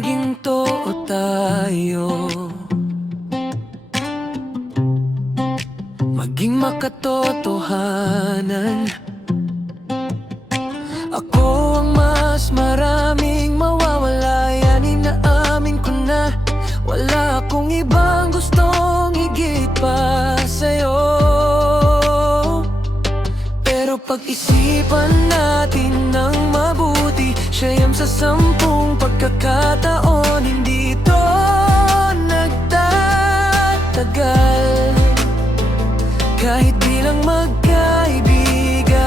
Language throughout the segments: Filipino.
maging totoo tayo, maging makatotohanan. Ako ang mas maraming mawawala, yan inaamin ko na. Wala akong ibang gustong higit pa sa'yo. Pero pag-isipan natin ng mabuti, siyam sa 10 pagkakataon, hindi ito nagtatagal. Kahit bilang magkaibigan,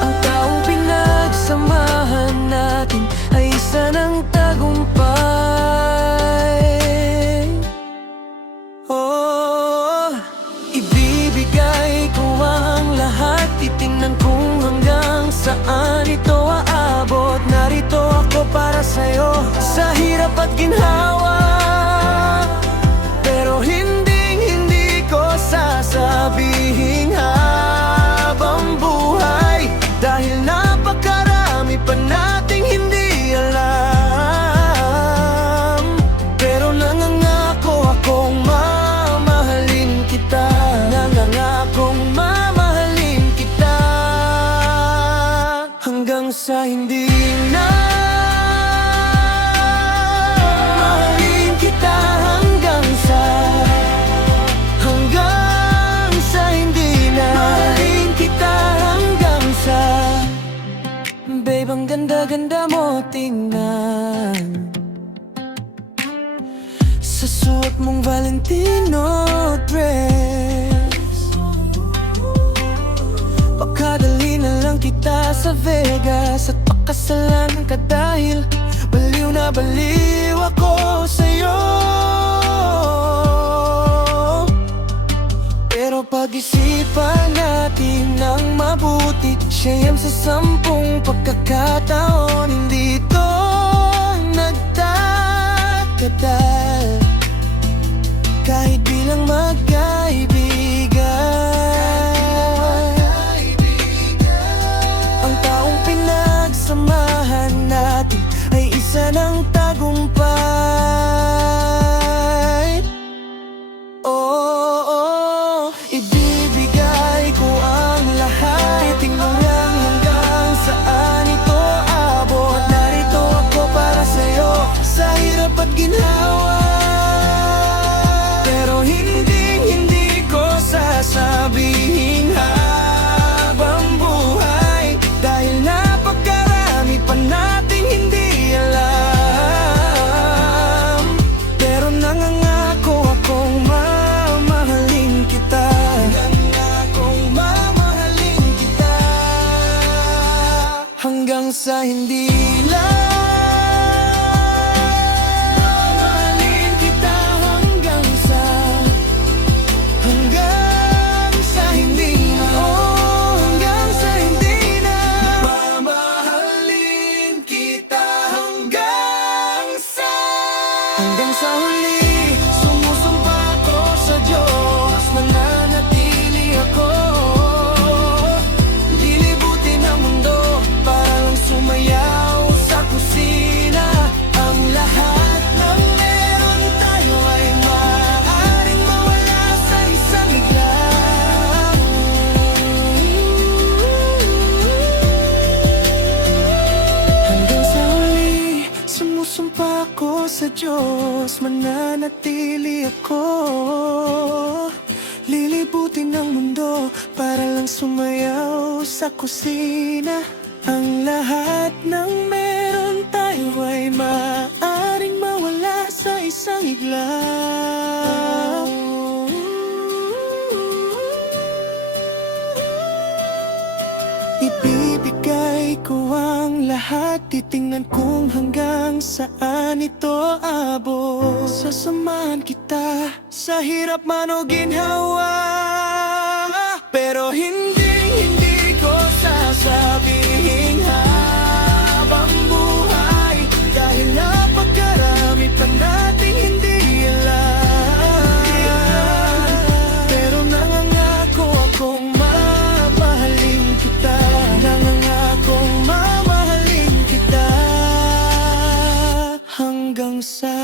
ang taong pinagsamahan natin ay isa ng tagumpay. Oh, ibibigay ko ang lahat, titingnan kung hanggang saan ito aabot. Narito ako para sa'yo sa hirap at ginhawa, pero hindi ko sasabihin habang buhay, dahil napakarami pa nating hindi alam. Pero nangangako akong mamahalin kita, nangangakong mamahalin kita, hanggang sa hindi na. Mahalin kita hanggang sa hindi na. Mahalin kita hanggang sa. Babe, ang ganda-ganda mo tingnan sa suot mong Valentino dress. Pakadali na lang kita sa Vegas at pakasalan ka, dahil baliw na baliw ako sa'yo. Pero pag-isipan natin ng mabuti, siyam sa 10 pagkakataon, hindi ito nagtatagal. Kahit bilang magkaibigan, ang taong pinagsamahan natin ay isa ng tagumpay. Oh, ibibigay ko ang lahat, titingnan lang hanggang saan ito abot. Narito ako para sa'yo sa hirap at ginhawa, pero hindi ko sasabihin habang buhay, dahil napakarami pa nating hindi alam. Pero nangangako akong mamahalin kita, nangangakong mamahalin kita, hanggang sa hindi lang. Mamahalin kita hanggang sa hindi na. Oh, hanggang sa hindi na. Mamahalin kita hanggang sa huli. Sumusumpa ako sa Diyos, mananatili ako. Lilibutin ang mundo para lang sumayaw sa kusina. Ang lahat ng meron tayo ay maaaring mawala sa isang iglap. Hanggang sa huli, sumusumpa ako sa Diyos, mananatili ako. Lilibutin ang mundo para lang sumayaw sa kusina. Ang lahat ng meron tayo ay maaaring mawala sa isang iglap. Ibibigay ko ang lahat, titingnan kung hanggang saan ito abot. Sasamahan kita sa hirap man o ginhawa, pero hindi ko sasabihin habang buhay, dahil napakarami pa nating hindi alam. Pero nangangako akong mamahalin kita, nangangakong mamahalin hanggang sa